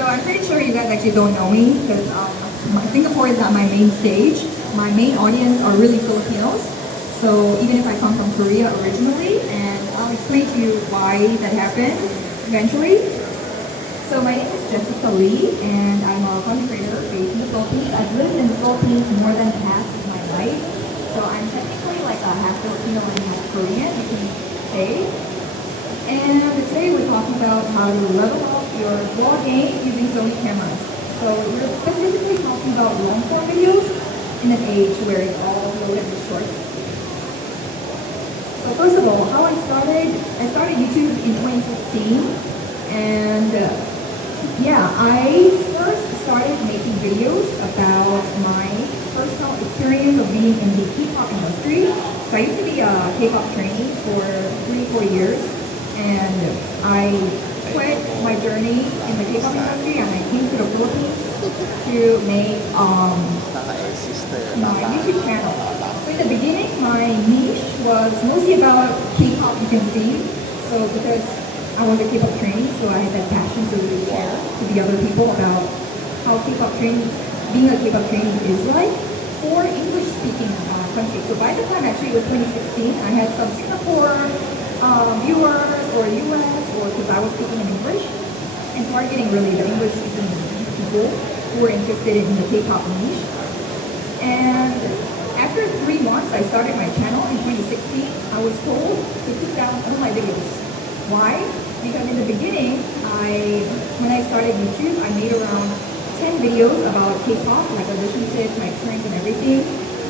So I'm pretty sure you guys actually don't know me because Singapore is not my main stage. My main audience are really Filipinos. So even if I come from Korea originally, and I'll explain to you why that happened eventually. So my name is Jessica Lee, and I'm a content creator based in the Philippines. I've lived in the Philippines more than half of my life. So I'm technically like a half Filipino and half Korean, you can say. And today we're talking about how to level up your vlogging using Sony cameras. So we're specifically talking about long-form videos in an age where it's all loaded with shorts. So first of all, how I started YouTube in 2016, and I first started making videos about my personal experience of being in the K-pop industry. So I used to be a K-pop trainee for 3-4 years, and I quit my journey in the K-pop industry and I came to the Philippines to make my YouTube channel. So in the beginning, my niche was mostly about K-pop, you can see. So because I was a K-pop trainee, so I had that passion to really share to the other people about how K-pop training, being a K-pop trainee is like for English-speaking countries. So by the time actually it was 2016, I had some Singapore viewers or US, or because I was speaking in English, and targeting really the English-speaking people who were interested in the K-pop niche. And after 3 months, I started my channel in 2016. I was told to take down all my videos. Why? Because in the beginning, when I started YouTube, I made around 10 videos about K-pop, like audition tips, my experience and everything.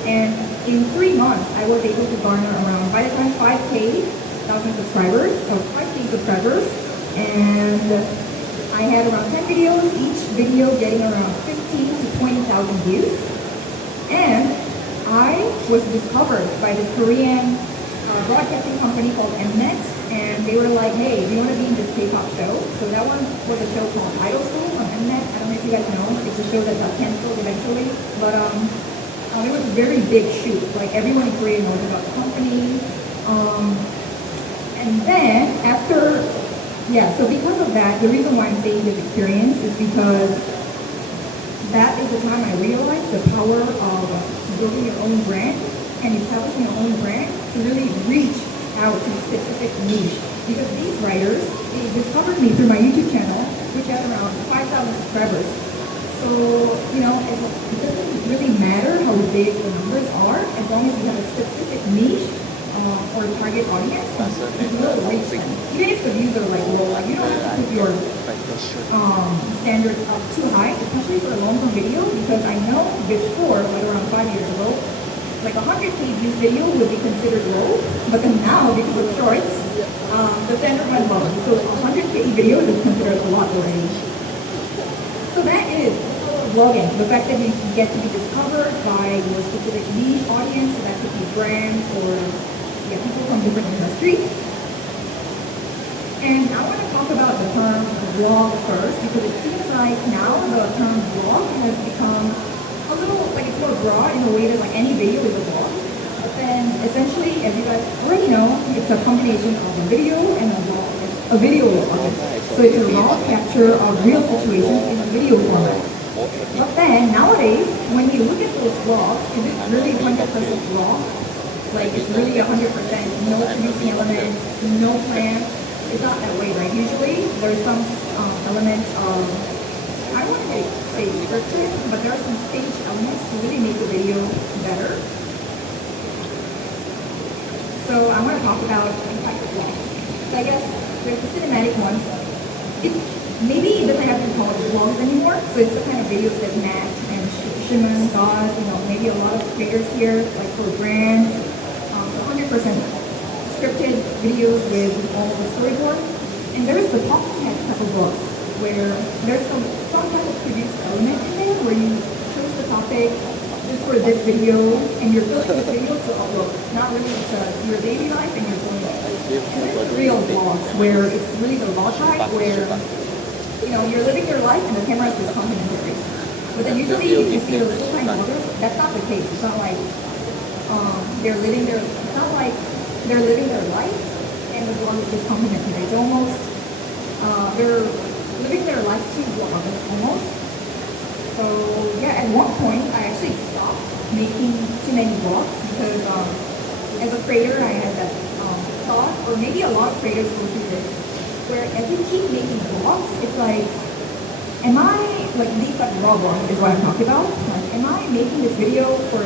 And in 3 months, I was able to garner around, by the time 5,000 subscribers, or 5K subscribers, and I had around 10 videos, each video getting around 15 to 20,000 views. And I was discovered by this Korean broadcasting company called Mnet, and they were like, hey, do you want to be in this K-pop show? So that one was a show called Idol School from Mnet. I don't know if you guys know. It's a show that got canceled eventually, but it was a very big shoot. Like everyone in Korea knows about the company. And then after, so because of that, the reason why I'm saying this experience is because that is the time I realized the power of building your own brand and establishing your own brand to really reach out to a specific niche. Because these writers, they discovered me through my YouTube channel, which had around 5,000 subscribers. So, it doesn't really matter how big the numbers are, as long as you have a specific niche or target audience, you will reach them. Even if the views are like low, like you don't have to put your standard up too high, especially for a long-form video, because I know before, like around 5 years ago, like 100K views video would be considered low, but then now, because of shorts, the standard went low. So 100K videos is considered a lot already. So that is vlogging, the fact that you get to be discovered by your specific niche audience, so that could be brands or people from different industries. And I want to talk about the term vlog first, because it seems like now the term vlog has become a little, like it's more broad in a way that like any video is a vlog. But then essentially, as you guys already know, it's a combination of a video and a video vlog. So it's a raw capture of real situations in a video format. But then nowadays, when you look at those vlogs, is it really 100% raw? Like it's really 100%, no producing element, no plan. It's not that way, right? Usually there's some elements of, I don't want to say scripted, but there are some stage elements to really make the video better. So I want to talk about types of vlogs. So I guess there's the cinematic ones. Maybe it doesn't have to be called vlogs anymore. So it's the kind of videos that Matt and Shimon does, maybe a lot of creators here, like for brands. 100% scripted videos with all the storyboards. And there's the talking heads type of vlogs, where there's some type of produced element in there where you choose the topic just for this video and you're filming this video to upload. Not really your daily life and you're filming it. And there's real vlogs where it's really the raw type where you're living your life and the camera is just complimentary. But then usually if you see those full-time vloggers, that's not the case. It's not like it's not like they're living their life and the vlog is just complimentary. It's almost they're living their life to vlog. one point, I actually stopped making too many vlogs because as a creator, I had that thought, or maybe a lot of creators go through this, where as you keep making vlogs, it's like, am I, like these type of raw vlogs is what I'm talking about, like, am I making this video for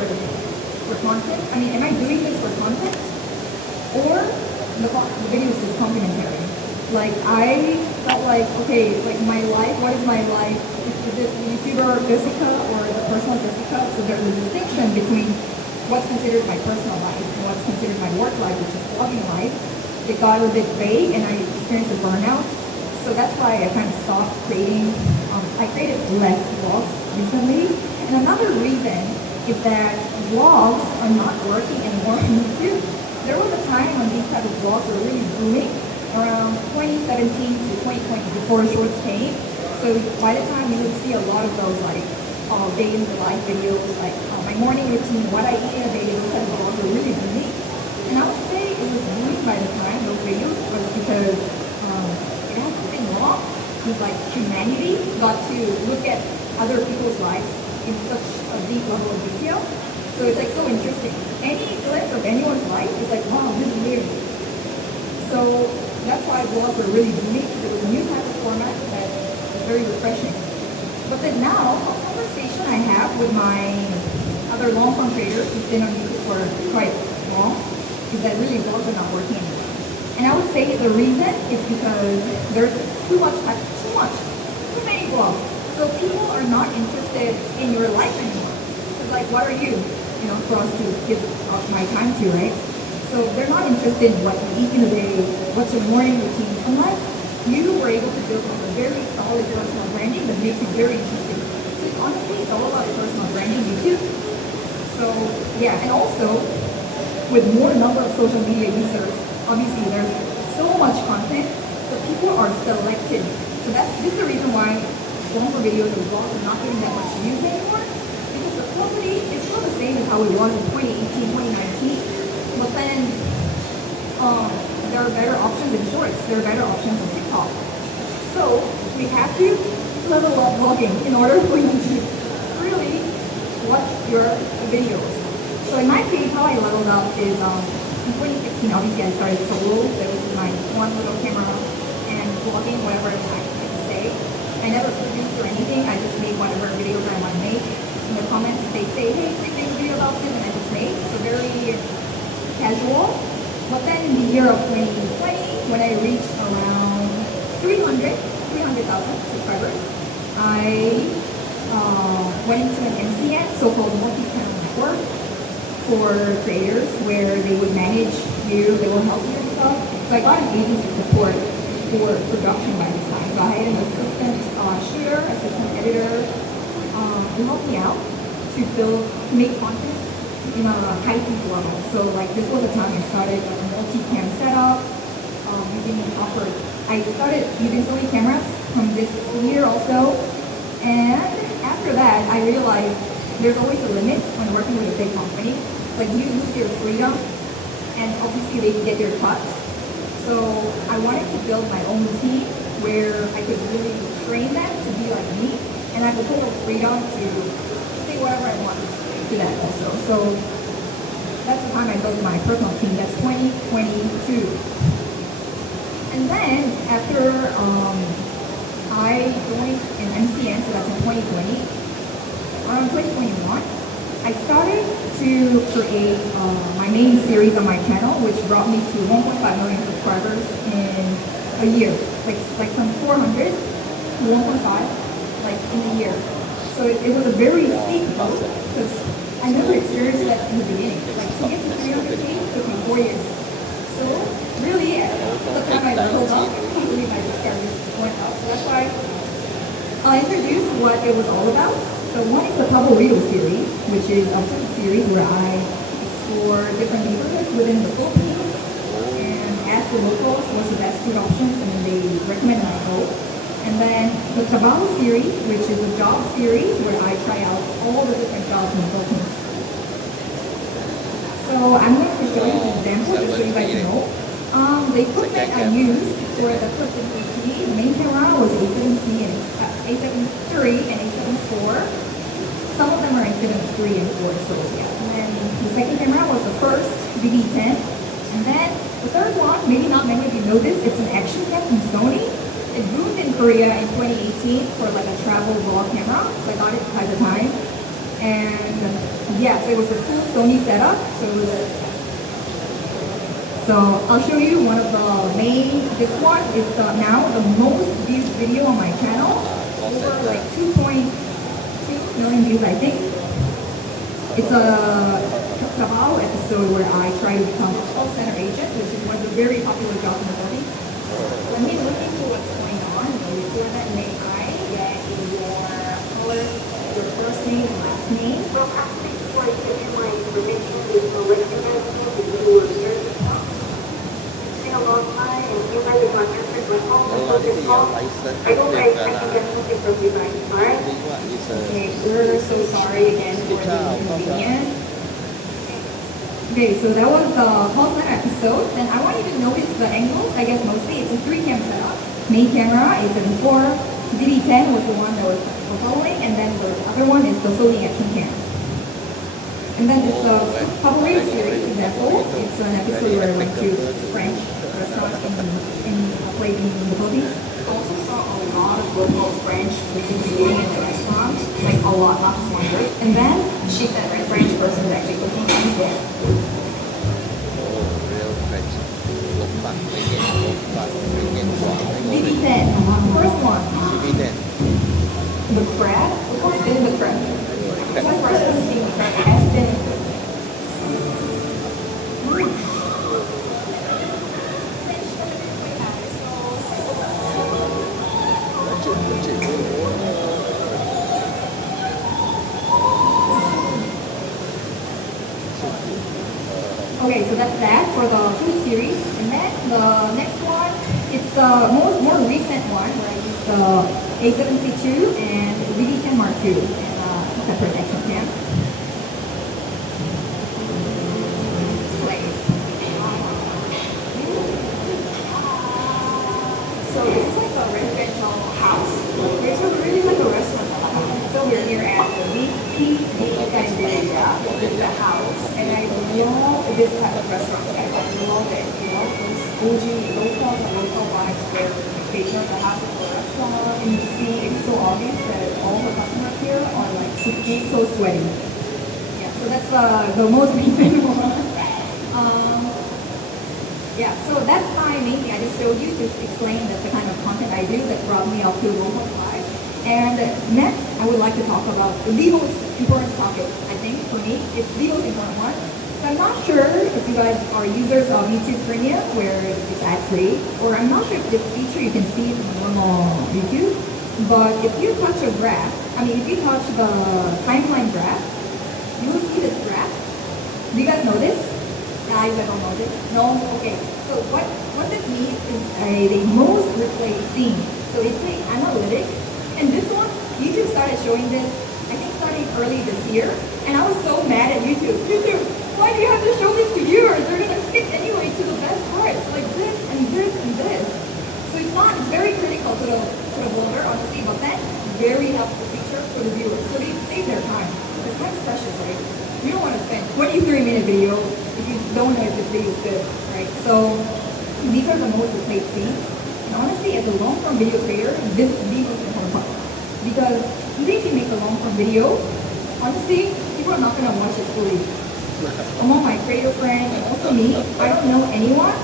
content? I mean, am I doing this for content? Or the video is just complimentary? Like, I felt like, okay, like my life, what is my life? Is it YouTuber Jessica or the personal Jessica? So there's a distinction between what's considered my personal life and what's considered my work life, which is vlogging life. It got a bit vague and I experienced a burnout. So that's why I kind of stopped creating. I created less vlogs recently. And another reason is that vlogs are not working anymore on YouTube. There was a time when these type of vlogs were really booming, around 2017 to 2020 before shorts came. So by the time you would see a lot of those like day in the life videos, like my morning routine, what I eat in a day, those type of vlogs were really booming. And I would say it was booming by the time those videos was because it has something wrong. Since like humanity got to look at other people's lives in such a deep level of detail. So it's like so interesting. Any glimpse of anyone's life is like, wow, this is weird. So that's why vlogs were really booming, because it was a new type of format that was very refreshing. But then now, a conversation I have with my other long-form creators who's been on YouTube for quite long is that really vlogs are not working anymore. And I would say the reason is because there's too many vlogs. So people are not interested in your life anymore. It's like, what are you? You know, for us to give my time to, right? So they're not interested in what you eat in a day, what's your morning routine, unless you were able to build like a very solid personal branding that makes it very interesting. So honestly, it's all about personal branding YouTube. So yeah, and also with more number of social media users, obviously there's so much content, so people are selective. So this is the reason why long-form videos and vlogs are not getting that much views anymore, because the quality is still the same as how it was in 2018, 2019, but then there are better options in shorts, there are better options on TikTok. So we have to level up vlogging in order for you to really watch your videos. So in my case, how I leveled up is in 2016, obviously I started solo. That was my one little camera and vlogging whatever I can say. I never produced or anything. I just made whatever videos I want to make. In the comments, if they say, hey, please make a video about this, and I just make. So very casual. But then in the year of 2020, when I reached around 300,000 subscribers, I went into an MCN, so-called multi-channel network, for creators where they would manage you, they will help you and stuff. So I got an agency support for production by this time. So I had an assistant shooter, assistant editor to help me out to make content in a high-tech level. So like this was a time I started like a multi-cam setup, I started using Sony cameras from this year also. And after that, I realized there's always a limit when working with a big company. Like you lose your freedom, and obviously they get your cut. So I wanted to build my own team where I could really train them to be like me, and I have the total freedom to say whatever I want to that also. So that's the time I built my personal team. That's 2022. And then after I joined an MCN, so that's in 2020. Around 2021, I started to create my main series on my channel, which brought me to 1.5 million subscribers in a year. Like from 400 to 1.5, like in a year. So it was a very steep growth because I never experienced that in the beginning. Like to get to 300K took me 4 years. So really, at the time I leveled up, really my subscribers went up. So that's why I'll introduce what it was all about. So one is the Paborito series, which is a food series where I explore different neighborhoods within the Philippines and ask the locals what's the best food options, and then they recommend and I go. And then the Trabajo series, which is a job series where I try out all the different jobs in the Philippines. So I'm going to show you an example just so you guys know. The equipment I used for the clip that you see, the main camera was A7C and A7 III and A7 IV. some of them are Incident 3 and 4, so yeah. And then the second camera was the first VD10. And then the third one, maybe not many of you know this, it's an action cam from Sony. It boomed in Korea in 2018 for like a travel vlog camera, so I got it at the time. And yeah, so it was a full Sony setup. So I'll show you one of the main, this one is now the most viewed video on my channel. Over like 2.2 million views, I think. It's a Trabaho episode where I try to become a call center agent, which is one of the very popular jobs in the Philippines. Let me look into what's going on. Before that, may I get your color, your first name and last name? Well, actually, before I give you my information, there's no way to guys know that you were here. It's been a long time, and you guys have not answered my phone, so this call, I hope I can get something from you guys, alright? Okay, we're so sorry again for the inconvenience. Okay, so that was the call center episode, and I want you to notice the angles. I guess mostly it's a 3-cam setup. Main camera A74, ZD10 was the one that was following, and then the other one is the Sony action cam. And then this favorite series example, it's an episode where I went to a French restaurant in a place in the Philippines. I also saw a lot of local French eating in the restaurant, like a lot, not just one group. And then she said a French person is actually cooking things there. BB10, first one. The crab? Of course, it is the crab. It's my first time seeing the crab. It has been. Okay, so that's that for the food series. And then the next one, it's the more recent one, where I use the A7C2 and ZD10 Mark II in a separate action cam. So this is like a residential house. It's really like a restaurant. So we're here at the VPD Candelaria. This is a house, and I love this type of restaurant. I love it. You know, those bougie local vibes where they turn the house into a restaurant, and you see it's so obvious that all the customers here are like so sweaty. Yeah, so that's the most recent one. Yeah, so that's my main thing I just showed you to explain that's the kind of content I do that brought me up to 1.5. And next, I would like to talk about the most important topic, I think, for me. It's the most important one. So I'm not sure if you guys are users of YouTube Premium, where it's ad-free, or I'm not sure if this feature you can see from normal YouTube. But if you touch a graph, if you touch the timeline graph, you will see this graph. Do you guys know this? You guys don't know this? No? Okay. So what this means is the most replayed scene. So it's an analytic. And this one, YouTube started showing this, I think starting early this year. And I was so mad at YouTube. YouTube, why do you have to show this to viewers? They're going to skip anyway to the best parts, like this and this and this. So it's very critical to the vlogger, honestly, but then very helpful feature for the viewers. So they save their time. This time's precious, right? You don't want to spend 23-minute video if you don't know if this video is good, right? So these are the most replayed scenes. And honestly, as a long-form video creator, this is the most important part. Because even if you make a long-form video, honestly, people are not going to watch it fully. Among my creator friends and also me, I don't know anyone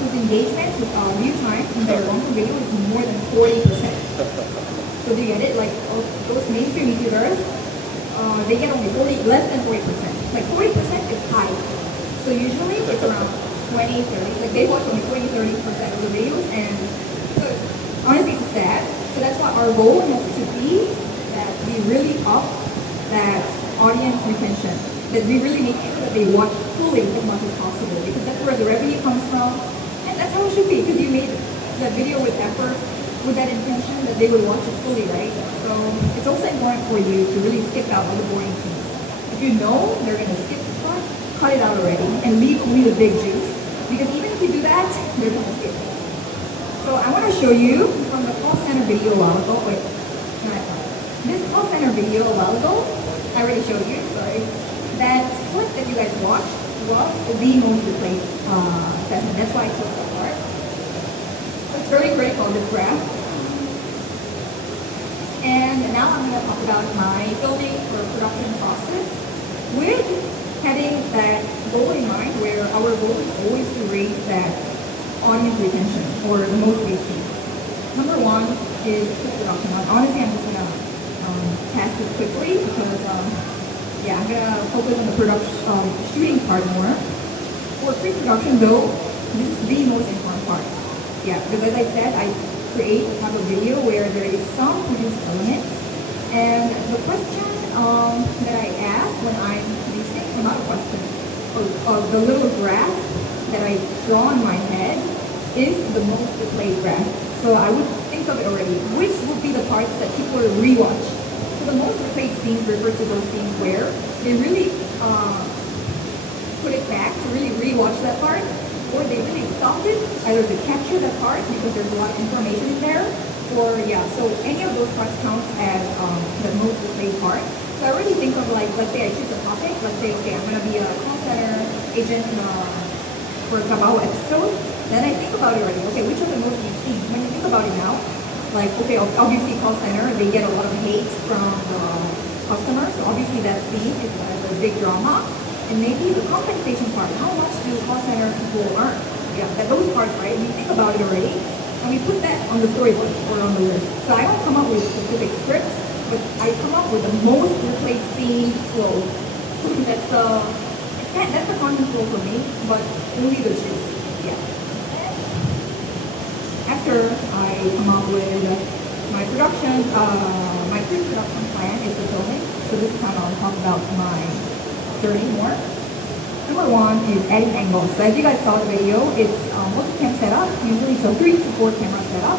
whose engagement, whose view time in their long-form video is more than 40%. So do you get it? Like those mainstream YouTubers, they get only less than 40%. Like 40% is high. So usually it's around 20, 30. Like they watch only 20, 30% of the videos, and so honestly it's sad. So that's why our goal has to be that we really up that audience retention. That we really make sure that they watch fully as much as possible, because that's where the revenue comes from, and that's how it should be. Because you made that video with effort, with that intention that they would watch it fully, right? So it's also important for you to really skip out all the boring scenes. If you know they're going to skip this part, cut it out already and leave only the big juice. Because even if you do that, they're going to skip. So I want to show you from the call center video a while ago. Wait, this call center video a while ago, I I already showed you, sorry. That clip that you guys watched was the most replayed session. That's why I chose that part. So it's very critical, this graph. And now I'm going to talk about my filming or production process with having that goal in mind where our goal is always to raise that audience retention or the most viewed scenes. Number one is pre-production. Honestly, I'm just going to pass this quickly because yeah, I'm going to focus on the production shooting part more. For pre-production though, this is the most important part. Yeah, because as I said, I create a type of video where there is some produced elements, and the question that I ask when I'm producing, well, not a question, or the little graph that I draw in my head is the most replayed graph. So I would think of it already. Which would be the parts that people rewatch? So the most replayed scenes refer to those scenes where they really put it back to really rewatch that part, or they really stopped it either to capture that part because there's a lot of information in there, or yeah, so any of those parts counts as the most replayed part. So I already think of, like, let's say I choose a topic, let's say, okay, I'm gonna be a call center agent for a Tabao episode, then I think about it already, okay, which are the most viewed scenes? When you think about it now, like, okay, obviously call center, they get a lot of hate from customers, so obviously that scene is a big drama. And maybe the compensation part, how much do call center people earn? Yeah, those parts, right? We think about it already, and we put that on the storyboard or on the list. So I don't come up with specific scripts, but I come up with the most replayed scene flow. So that's a content flow for me, but only the truth. Yeah. After I come up with my production, my pre-production plan is the filming. So this time I'll talk about my journey more. Number one is adding angles. So as you guys saw the video, it's multi-cam setup. Usually it's a 3 to 4 camera setup.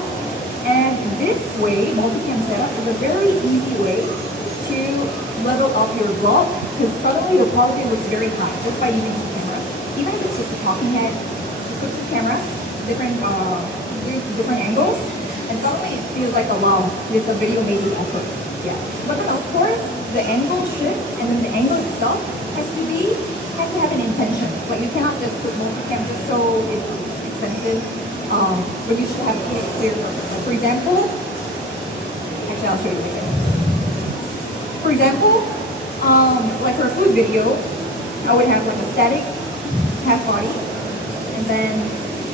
And this way, multi-cam setup is a very easy way to level up your vlog because suddenly the quality looks very high just by using two cameras. Even if it's just a talking head, you put two cameras, different angles, and suddenly it feels like, oh wow, this video made the effort. Yeah. But then of course, the angle shift and then the angle itself has to have an intention. Like you cannot just put multi-cam just so it's expensive. But you should have a clear purpose. So for example, actually I'll show you later. For example, like for a food video, I would have like a static half body and then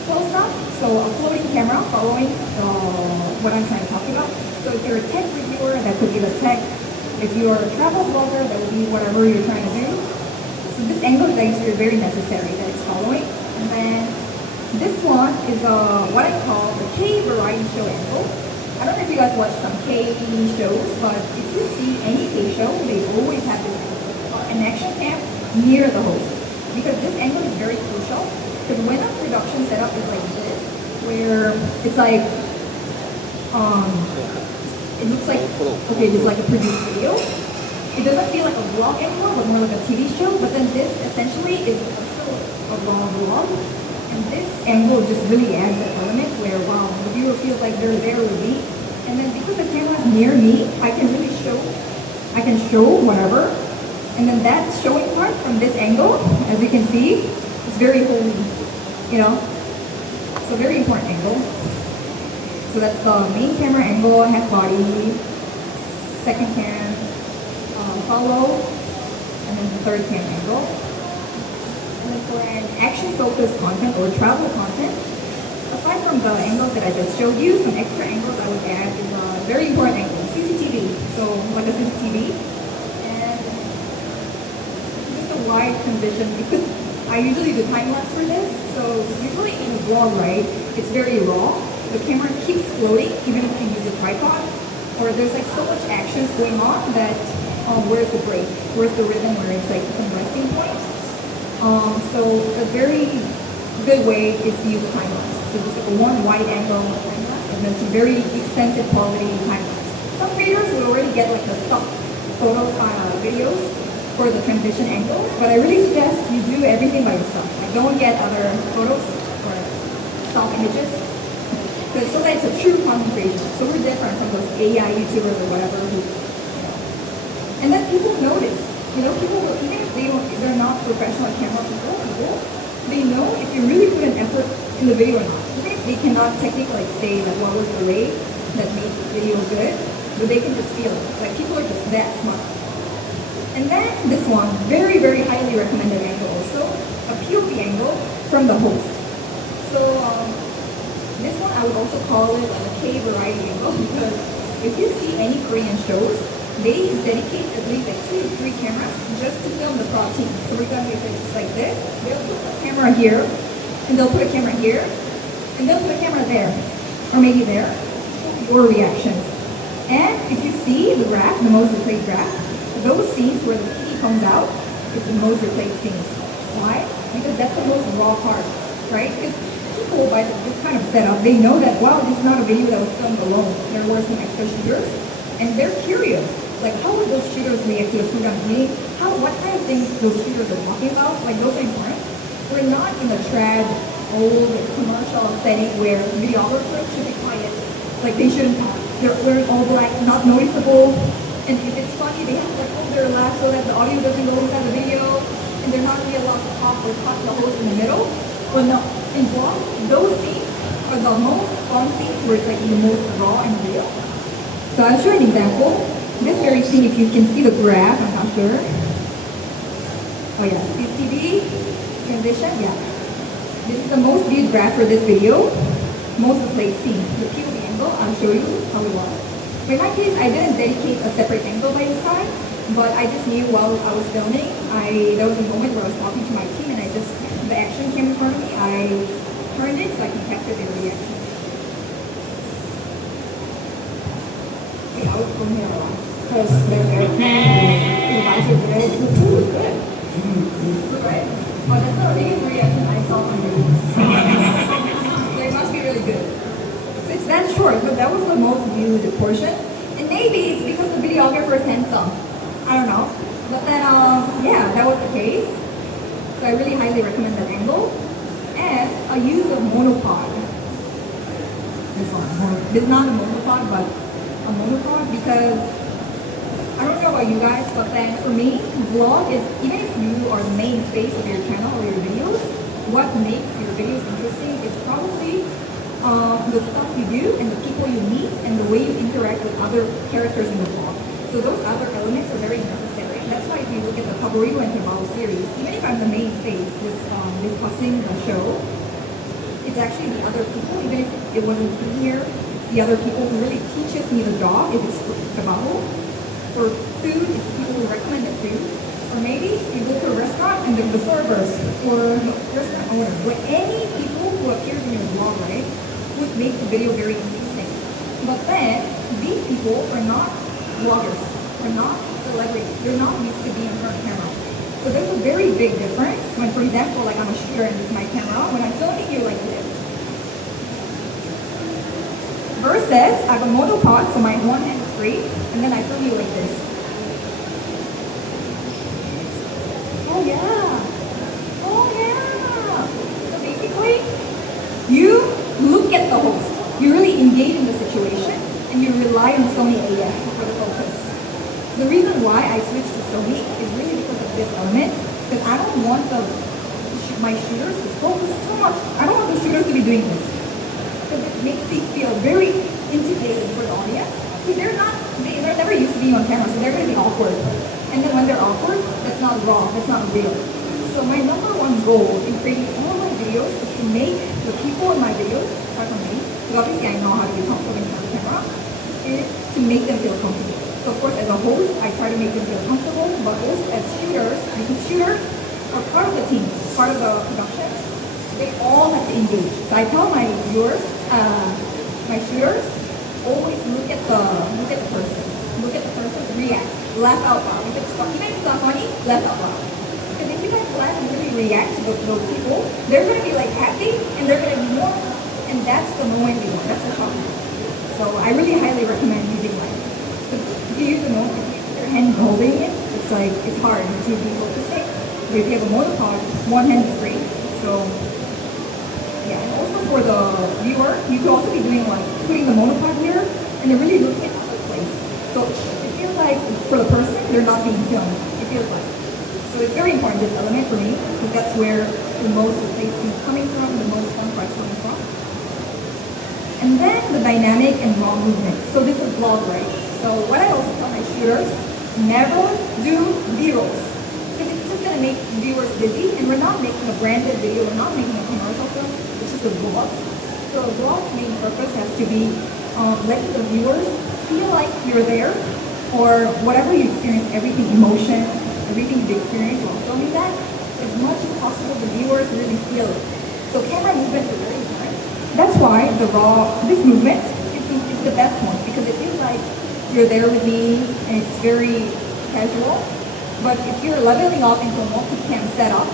close up. So a floating camera following what I'm trying to talk about. So if you're a tech reviewer, that could be the tech. If you're a travel blogger, that would be whatever you're trying to do. So this angle is actually very necessary that it's following. And then this one is what I call the K variety show angle. I don't know if you guys watch some K shows, but if you see any K show, they always have this angle, an action cam near the host. Because this angle is very crucial. Because when a production setup is like this, where it's like, it looks like, okay, it's like a produced video. It doesn't feel like a vlog anymore, but more like a TV show. But then this essentially is still a raw vlog. And this angle just really adds that element where, wow, the viewer feels like they're there with me. And then because the camera's near me, I can show whatever. And then that showing part from this angle, as you can see, is very holy, you know? It's a very important angle. So that's the main camera angle, half body, second cam, follow, and then the third cam angle. And then for an action-focused content or travel content, aside from the angles that I just showed you, some extra angles I would add is a very important angle, CCTV. So like a CCTV, and just a wide transition. I usually do time lapse for this. So usually in a vlog, right, it's very raw. The camera keeps floating even if you use a tripod, or there's like so much actions going on that where's the break? Where's the rhythm where it's like some resting point? So a very good way is to use a time lapse. So just like a one wide angle time lapse and then some very expensive quality time lapse. Some creators will already get like the stock photos videos for the transition angles, but I really suggest you do everything by yourself. Like don't get other photos or stock images. Because so that it's a true content creation. So we're different from those AI YouTubers or whatever who, you know. And then people notice. You know, people will, even if they're not professional camera people, they know if you really put an effort in the video or not. Even if they cannot technically like say like what was the rate that made this video good, but they can just feel it. Like people are just that smart. And then this one, very, very highly recommended angle also, a POV angle from the host. So this one I would also call it like a K variety angle because if you see any Korean shows, they dedicate at least like 2 to 3 cameras just to film the prop team. So for example, if it's like this, they'll put a camera here, and they'll put a camera here, and they'll put a camera there, or maybe there, your reactions. And if you see the graph, the most replayed graph, those scenes where the PD comes out is the most replayed scenes. Why? Because that's the most raw part, right? Because people, by this kind of setup, they know that, wow, this is not a video that was filmed alone. There were some extra shooters, and they're curious. Like, how would those shooters react to a shoot on me? What kind of things those shooters are talking about? Like, those are important. We're not in a trad, old, commercial setting where videographers should be quiet. Like, they shouldn't talk. They're wearing all black, not noticeable. And if it's funny, they have to like hold their laugh so that the audio doesn't go inside the video. And they're not really allowed to talk or cut the host in the middle. But no, in vlog, those scenes are the most fun scenes where it's like the most raw and real. So I'll show you an example. This very scene, if you can see the graph, I'm not sure. Oh yeah, CCTV, transition, yeah. This is the most viewed graph for this video. Most replayed scene. The POV angle, I'll show you how it was. In my case, I didn't dedicate a separate angle by this time, but I just knew while I was filming, there was a moment where I was talking to my team and the action came in front of me, I turned it so I can capture their reaction. Okay, I was from here a lot. Because there's the guys are there, the food is good. Right? Oh, that's not a biggest reaction I saw on you. They must be really good. It's that short, but that was the most viewed portion. And maybe it's because the videographer is handsome. I don't know. But then, yeah, that was the case. So I really highly recommend that angle. And a use of monopod. This one. This is not a monopod, but a monopod because I don't know about you guys, but then for me, vlog is, even if you are the main face of your channel or your videos, what makes your videos interesting is probably the stuff you do and the people you meet and the way you interact with other characters in the vlog. So those other elements are very necessary. And that's why if you look at the Favorito and Trabajo series, even if I'm the main face discussing the show, it's actually the other people, even if it wasn't seen here, it's the other people who really teaches me the job, if it's Trabajo. For food, it's the people who recommend the food. Or maybe you go to a restaurant and the servers or restaurant owner, or any people who appears in your vlog, right, would make the video very interesting. But then, these people are not vloggers, they're not celebrities, they're not used to being in front of camera. So there's a very big difference when, for example, like I'm a shooter and this is my camera, when I'm filming you like this. Versus, I have a monopod, so my one hand is free, and then I film you like this. Oh yeah! Oh yeah! So basically, you look at the host. You really engage in the situation, and you rely on Sony AF for the focus. The reason why I switched to Sony is really because of this element, because I don't want my shooters to focus too much. I don't want the shooters to be doing this. Because it makes it feel very intimidating for the audience. Because they're never used to being on camera, so they're going to be awkward. And then when they're awkward, that's not raw, that's not real. So my number one goal in creating all my videos is to make the people in my videos, aside from me, because obviously I know how to be comfortable in front of the camera, is to make them feel comfortable. So of course, as a host, I try to make them feel comfortable, but also as shooters, because shooters are part of the team, part of the production, they all have to engage. So I tell my viewers, my shooters, always look at the person, react, laugh out loud. If it's funny, even if it's not funny, laugh out loud. Because if you guys laugh and really react to those people, they're going to be like happy and they're going to be more, and that's the moment we want. That's the shot. So I really highly recommend using mine. Because if you use a note, if your hand holding it, it's hard to be focusing. But if you have a monopod, one hand is free. So yeah, and also for the viewer, you could also be doing like putting the monopod here and they're really looking at the place. So it feels like for the person, they're not being filmed. If feels like. So it's very important, this element for me, because that's where the most of the place is coming from, the most fun part's coming from. And then the dynamic and raw movement. So this is vlog, right? So what I also tell my shooters, never do B-rolls. Because it's just gonna make viewers busy, and we're not making a branded video, we're not making a commercial film, it's just a vlog. So a vlog's main purpose has to be letting the viewers feel like you're there, or whatever you experience, everything, emotion, everything you experience while filming that, as much as possible the viewers really feel it. So camera movements are very important. That's why this movement is the best one, because it feels like you're there with me and it's very casual. But if you're leveling up into a multi-cam setup,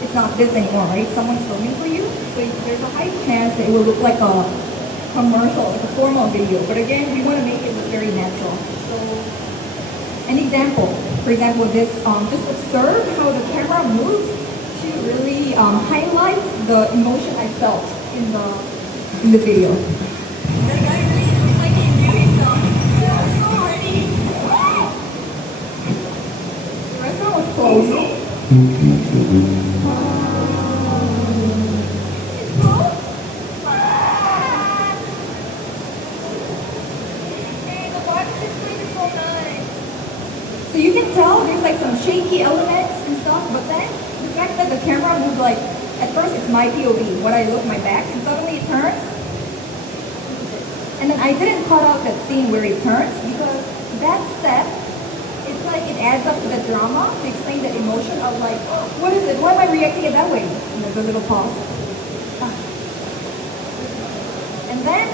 it's not this anymore, right? Someone's filming for you, so there's a high chance that it will look like a commercial, like a formal video. But again, we want to make it look very natural. So, an example, for example, this, just observe how the camera moves to really highlight the emotion I felt in the video. That guy really looks like he's doing stuff. Yeah, so ready. The restaurant was closed. So you can tell there's like some shaky elements and stuff, but then the fact that the camera moved, like, at first it's my POV, what I look my back, and suddenly it turns. And then I didn't cut out that scene where it turns, because that step, it's like it adds up to the drama to explain the emotion of like, oh, what is it? Why am I reacting it that way? And there's a little pause. And then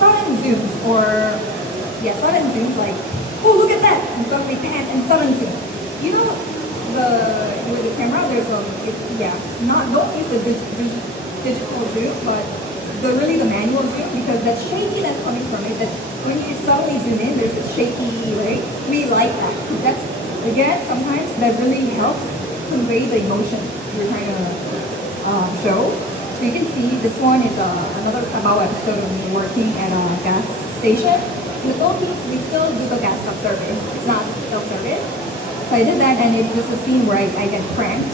sudden zooms, sudden zooms, like, oh, look at that! And suddenly pan and sudden zoom. You know, with the camera, there's don't use the digital zoom, but the manual zoom, because that shakiness coming from it, that when you suddenly zoom in, there's a shaky, right? We like that, because that's, again, sometimes that really helps convey the emotion you're trying to show. So you can see this one is another Tabaw episode of me working at a gas station. In the Philippines, we still do the gas stop service. It's not self-service. So I did that, and it was a scene where I get pranked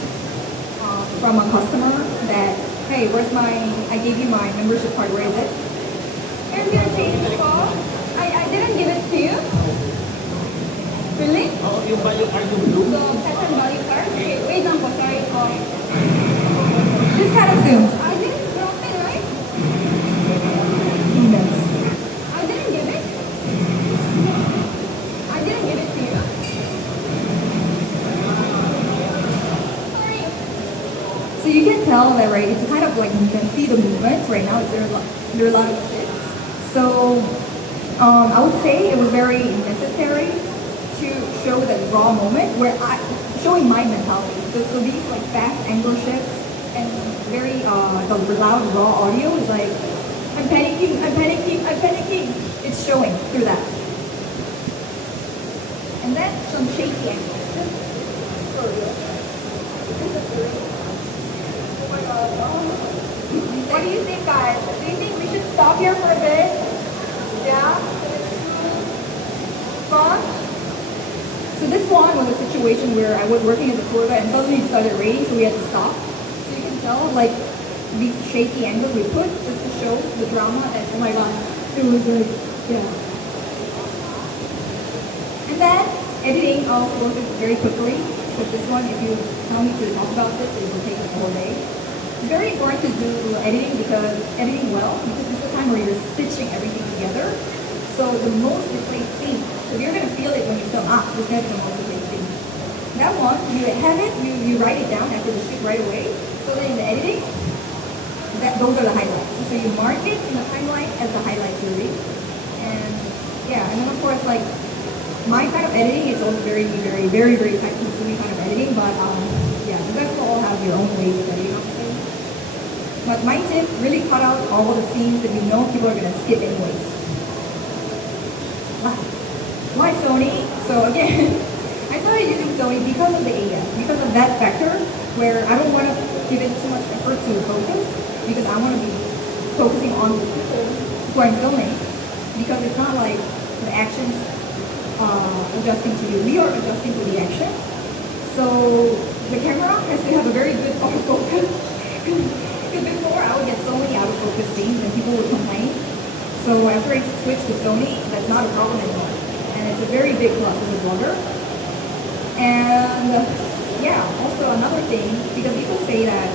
from a customer that, hey, I gave you my membership card, where is it? Here's your change the call. I didn't give it to you. Really? Oh, yung value card yung blue? The pet and value card? Okay, wait lang po, sorry. This kind of zooms. I didn't drop it, right? Yes. I didn't give it. I didn't give it to you. Sorry. So you can tell that, right? It's kind of like, you can see the movements right now. There are a lot of shifts. So I would say it was very necessary to show that raw moment where showing my mentality. So these like fast angle shifts and very the loud raw audio is like, I'm panicking, I'm panicking, I'm panicking. It's showing through that. And then some shaky angles. What do you think, guys? Do you think we should stop here for a bit? Yeah? Fun? So this one was a situation where I was working as a tour guide and suddenly it started raining, so we had to stop. So you can tell, like, these shaky angles we put just to show the drama that, oh my god, it was like, yeah. And then, editing, I'll go through this very quickly, because this one, if you tell me to talk about this, it will take a whole day. It's very important to do editing well, because this is the time where you're stitching everything together. So the most replayed scene, because you're going to feel it when you film, this is going to be the most replayed scene. That one, you have it, you write it down after the shoot right away, so that in the editing, those are the highlights. So you mark it in the timeline as the highlights really. And yeah, and then of course, like, my kind of editing is also very, very, very, very time-consuming kind of editing, but yeah, you guys will all have your own ways of editing, obviously. But my tip, really cut out all the scenes that you know people are going to skip anyways. Why Sony? So again, I started using Sony because of the AF, because of that factor where I don't want to give it too much effort to focus, because I want to be focusing on the people who I'm filming, because it's not like the actions adjusting to you. We are adjusting to the action. So the camera has to have a very good autofocus. Because before I would get so many out of focus scenes and people would complain. So after I switched to Sony, that's not a problem anymore. And it's a very big plus as a vlogger. And yeah, also another thing, because people say that,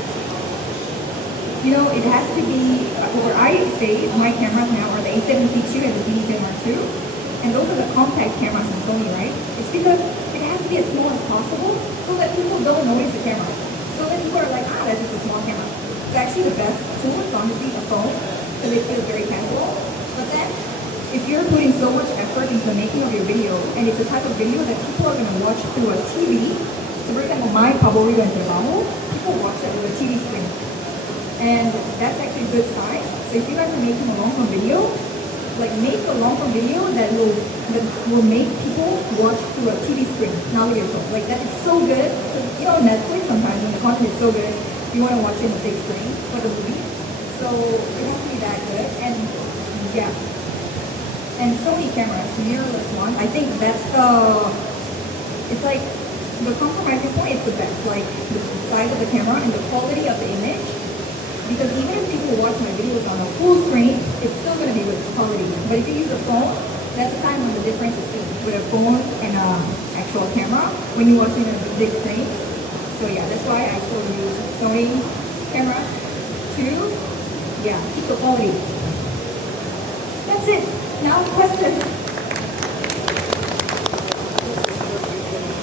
you know, it has to be, or I say my cameras now are the A7C2 and the ZD-10 Mark II. And those are the compact cameras from Sony, right? It's because it has to be as small as possible so that people don't notice the camera. So then people are like, ah, that's just a small camera. It's actually the best tool, it's honestly a phone, because it feels very casual. But then, if you're putting so much effort into the making of your video, and it's a type of video that people are going to watch through a TV, so for example, my paborito and trabajo, people watch it with a TV screen. And that's actually a good sign. So if you guys are making a long-form video, like make a long-form video that will make people watch through a TV screen, not with your phone. Like that is so good. Because, you know, Netflix sometimes when the content is so good, you want to watch it on the big screen, like a movie. So it has to be that good. And yeah. And Sony cameras, mirrorless ones, I think that's it's like the compromising point is the best. Like the size of the camera and the quality of the image. Because even if people watch my videos on a full screen, it's still going to be with quality. But if you use a phone, that's the time when the difference is seen. With a phone and an actual camera, when you're watching on a big screen. So yeah, that's why I still use Sony cameras to, yeah, keep the quality. That's it. Now questions.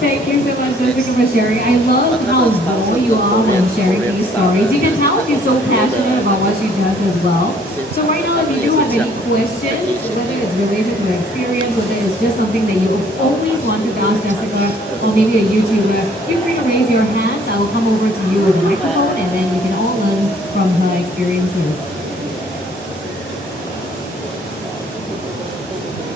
Thank you so much, Jessica, for sharing. I love how raw you are when sharing these stories. You can tell she's so passionate about what she does as well. So right now, if you do have any questions, whether it's related to her experience, whether it's just something that you always wanted to ask Jessica, or maybe a YouTuber, feel free to raise your hands. I will come over to you with a microphone, and then we can all learn from her experiences.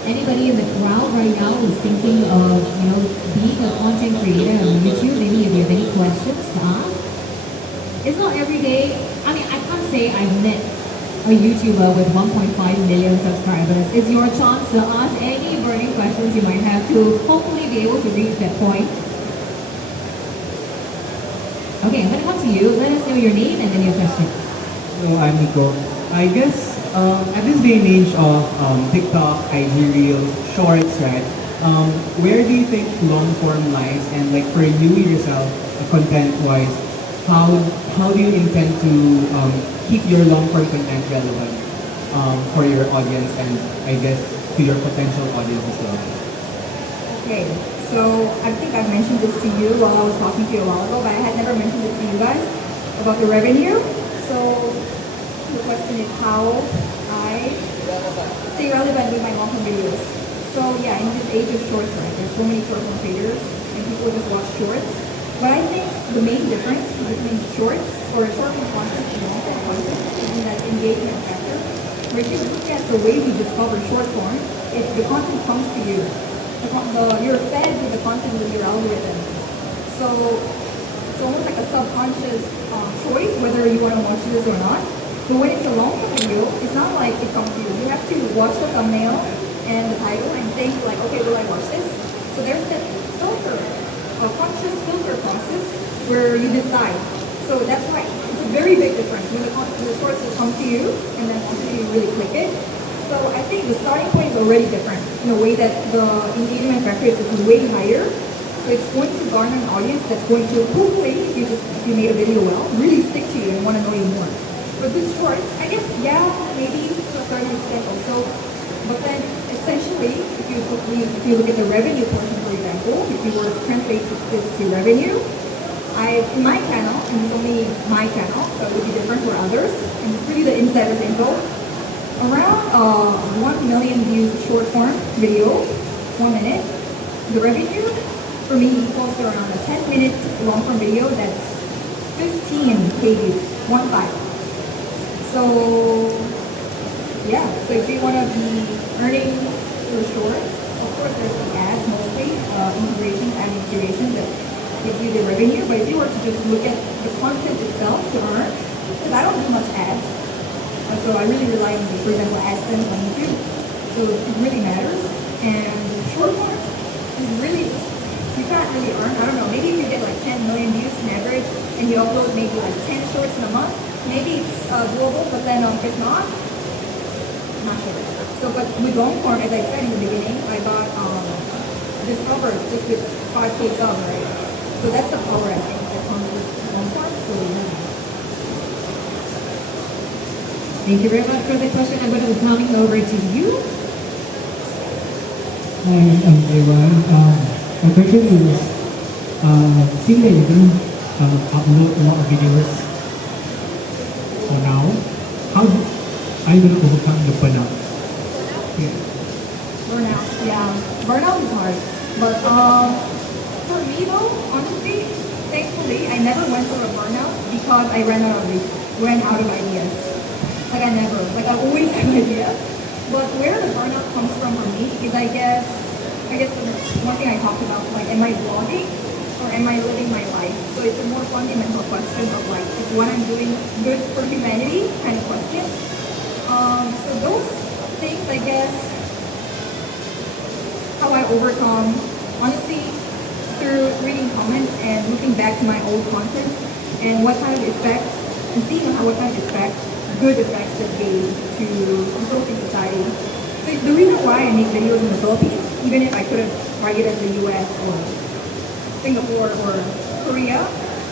Anybody in the crowd right now who's thinking of, you know, being a content creator on YouTube, maybe if you have any questions to ask? It's not every day. I mean, I can't say I've met a YouTuber with 1.5 million subscribers. It's your chance to ask any burning questions you might have to hopefully be able to reach that point. Okay, I'm going to come to you. Let us know your name and then your question. Hello, I'm Nico. I guess at this day and age of TikTok, IG Reels, Shorts, right? Where do you think long form lies? And like for you yourself, content-wise, how do you intend to keep your long form content relevant for your audience and I guess to your potential audience as well? Okay, so I think I mentioned this to you while I was talking to you a while ago, but I had never mentioned this to you guys about the revenue. So the question is how I stay relevant with my long-form videos. So yeah, in this age of shorts, right, there's so many short-form creators and people just watch shorts. But I think the main difference between shorts or short-form content and long-form content is in that engagement factor. Where if you look at the way we discover short-form, the content comes to you. You're fed with the content with your algorithm. So it's almost like a subconscious choice whether you want to watch this or not. But when it's a long-form video, it's not like it comes to you. You have to watch the thumbnail and the title and think like, okay, will I watch this? So there's that filter, a conscious filter process where you decide. So that's why it's a very big difference when the shorts just comes to you and then after you really click it. So I think the starting point is already different in a way that the engagement factor is just way higher. So it's going to garner an audience that's going to hopefully, if you made a video well, really stick to you and want to know you more. But with shorts, I guess, yeah, maybe to a certain extent also. But then, essentially, if you look at the revenue portion, for example, if you were to translate this to revenue, in my channel, and it's only my channel, so it would be different for others, and it's really the insider's info, around 1 million views short form video, 1 minute, the revenue for me equals to around a 10-minute long form video that's 15K views, 1.5. So yeah, so if you want to be earning through shorts, of course there's the ads mostly, integrations and integrations that gives you the revenue. But if you were to just look at the content itself to earn, because I don't do much ads, so I really rely on, for example, AdSense on YouTube. So it really matters. And short form, is really, you can't really earn. I don't know, maybe if you get like 10 million views on average and you upload maybe like 10 shorts in a month, maybe it's doable, but then if not, I'm not sure. So, but with long form, as I said in the beginning, I got discovered just with 5K subs, right? So that's the power I think that comes with long form. So yeah. Thank you very much for the question. I'm going to be coming over to you. Hi, everyone. My question is, seeing that you don't upload a lot of videos for now, how are you going to overcome the burnout? Yeah. Burnout, yeah. Burnout is hard. But for me though, honestly, thankfully, I never went through a burnout because I ran out of ideas. Like I always have ideas. But where the burnout comes from for me is I guess the one thing I talked about, like am I vlogging or am I living my life? So it's a more fundamental question of like, is what I'm doing good for humanity kind of question. So those things, I guess, how I overcome, honestly, through reading comments and looking back to my old content and what kind of effect, and seeing what kind of effect, good effects that gave to the Philippine society. So the reason why I make videos in the Philippines, even if I could have targeted the US or Singapore or Korea,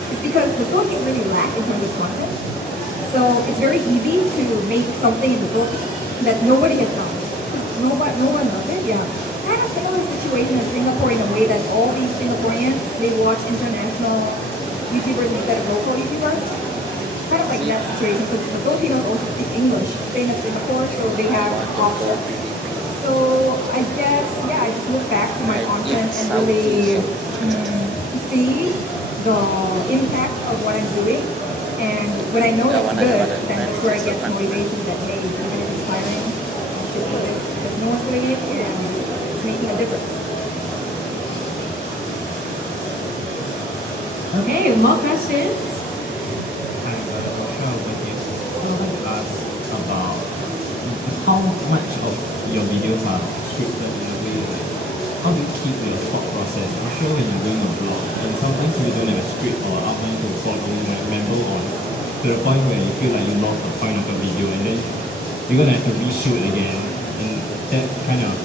is because the Philippines really lack in terms of content. So it's very easy to make something in the Philippines that nobody has done. No one does it, yeah. Kind of similar situation as Singapore in a way that all these Singaporeans, they watch international YouTubers instead of local YouTubers. Kind of like that situation because the Filipinos also speak English, same as Singapore, so they have options. So I guess, yeah, I just look back to my content and really see the impact of what I'm doing. And when I know that's good, then that's where I get the motivation that, hey, even if it's tiring, I should do this because no one's doing it and it's making a difference. Okay, more questions? About how much of your videos are scripted in a way, like how do you keep your thought process? I'm sure when you're doing a vlog, and sometimes you don't have a script or outline to follow, you might ramble on to the point where you feel like you lost the point of the video, and then you're gonna have to reshoot again, and that kind of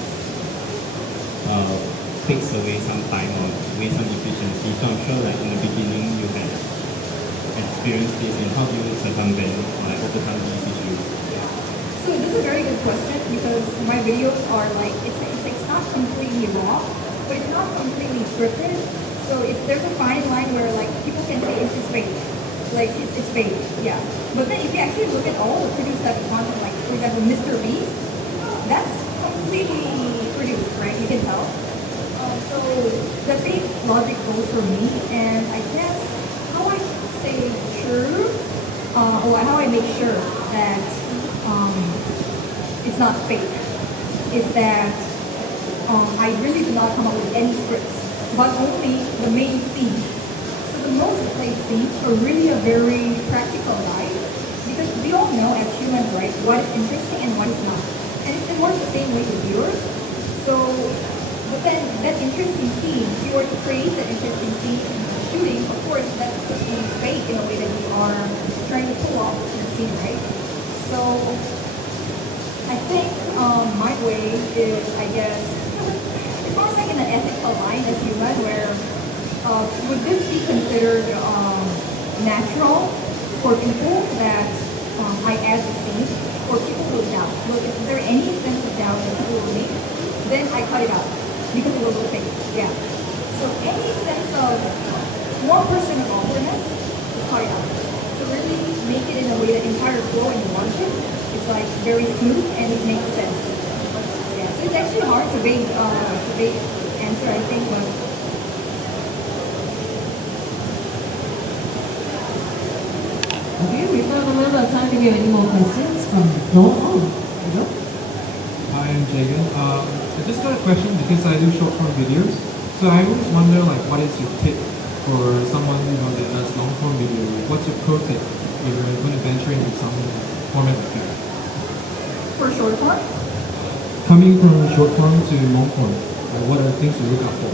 takes away some time or away some efficiency. So I'm sure like in the beginning you had experienced this, and how do you circumvent or like overcome these issues? So this is a very good question because my videos are like it's not completely raw, but it's not completely scripted. So there's a fine line where like people can say it's fake, like it's fake, yeah. But then if you actually look at all the produced type of content, like for example Mr. Beast, that's completely produced, right? You can tell. So the fake logic goes for me, and I guess how I stay true, or how I make sure that it's not fake, is that I really do not come up with any scripts, but only the main scenes. So the most played scenes are really a very practical guide, because we all know as humans, right, what is interesting and what is not. And it works the same way with viewers. So, but then that interesting scene, if you were to create that interesting scene in the shooting, of course, that's going to be fake in a way that you are trying to pull off the scene, right? So, I think my way is, I guess, it's more like in an ethical line as human, where would this be considered natural for people that I add the scene, or people will doubt? Well, is there any sense of doubt that people will make? Then I cut it out because it will look fake. Yeah. So any sense of 1% of awkwardness, just cut it out. So really make it in a way that entire flow when you watch it, it's like very smooth and it makes sense. Yeah. So it's actually hard to vague answer, I think, but Okay, we still have a little bit of time to give any more questions from Noel. Oh, there you go. Hi, I'm Jagan. I just got a question because I do short form videos. So I always wonder, like, what is your tip for someone that does long form video? Like, what's your pro tip if you're going to venture into some format like that? for short form, Coming from short form to long form. And what are the things you look out for?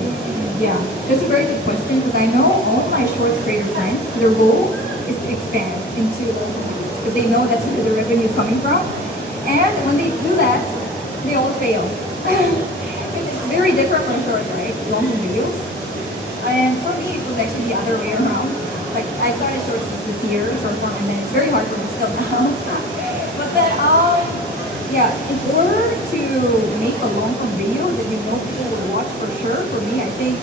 Yeah, that's a very good question because I know all my shorts creator friends, their goal is to expand into long form videos because they know that's where the revenue is coming from. And when they do that, they all fail. It's very different from shorts, right? Long form videos. And for me, it was actually the other way around. Like I started shorts this year, short form, and then it's very hard for me still now. But then, yeah, in order to make a long form video that you know people will watch for sure, for me, I think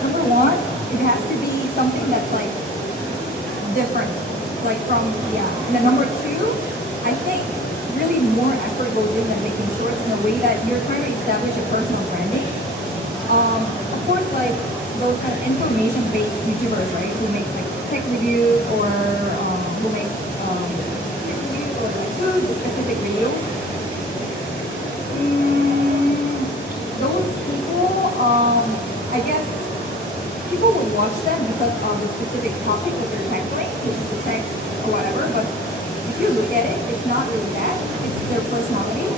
number one, it has to be something that's like different, like from yeah. And then number two, I think really more effort goes in than making shorts in a way that you're trying to establish a personal branding. Of course, like those kind of information-based YouTubers, right, who makes like tech reviews or who makes tech reviews or like food specific videos. Those people, I guess people will watch them because of the specific topic that they're tackling, which is the tech or whatever. But if you look at it, it's not really that. It's their personality.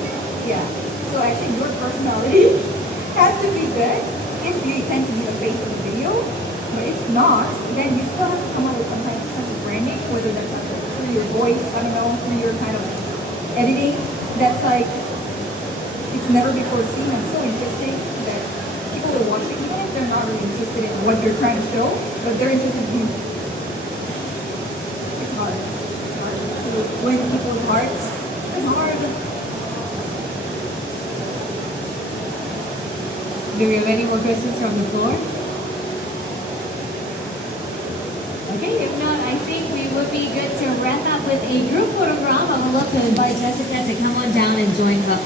Yeah. So actually, your personality has to be good if you intend to be the face of the video. But if not, then you still have to come up with some kind of sense of branding, whether that's like through your voice, I don't know, through your kind of editing. That's like it's never before seen and so interesting that people are watching, even if they're not really interested in what you're trying to show, but they're interested in you. It's hard. It's hard to win people's hearts. It's hard. Do we have any more questions from the floor? Okay, if not, I think we would be good to wrap up with a group photograph. I would love to invite Jessica to come on down and join the